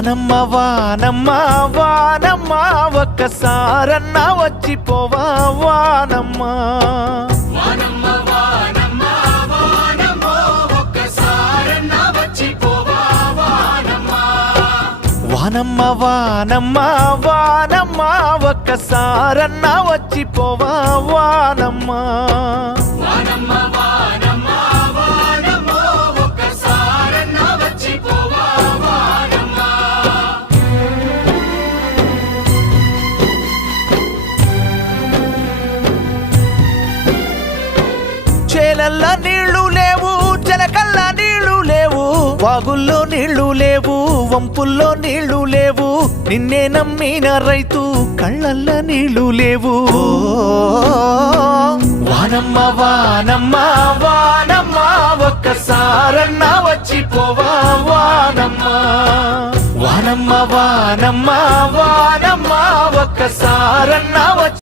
వానమ్మ వానమ్మ వానమ్మ ఒక్కసారన్నా వచ్చిపోవా వానమ్మ వానమ్మ వానమ్మ వానమ్మ ఒక్కసారన్నా వచ్చిపోవా వానమ్మ వానమ్మ వానమ్మ వానమ్మ ఒక్కసారన్నా వచ్చిపోవా వానమ్మ వానమ్మ వానమ్మ వానమ్మ ఒక్కసారన్నా వచ్చిపోవా వానమ్మ చేలల్లా నీళ్లు లేవు చెలకల్లా నీళ్లు లేవు వాగుల్లో నీళ్లు లేవు వంపుల్లో నీళ్లు లేవు నిన్నే నమ్మిన రైతు కళ్ళల్లా నీళ్లు లేవు వానమ్మ వానమ్మ వానమ్మ ఒక్కసారన్నా వచ్చిపోవా వానమ్మ వానమ్మ వానమ్మ వానమ్మ ఒక్కసారన్నా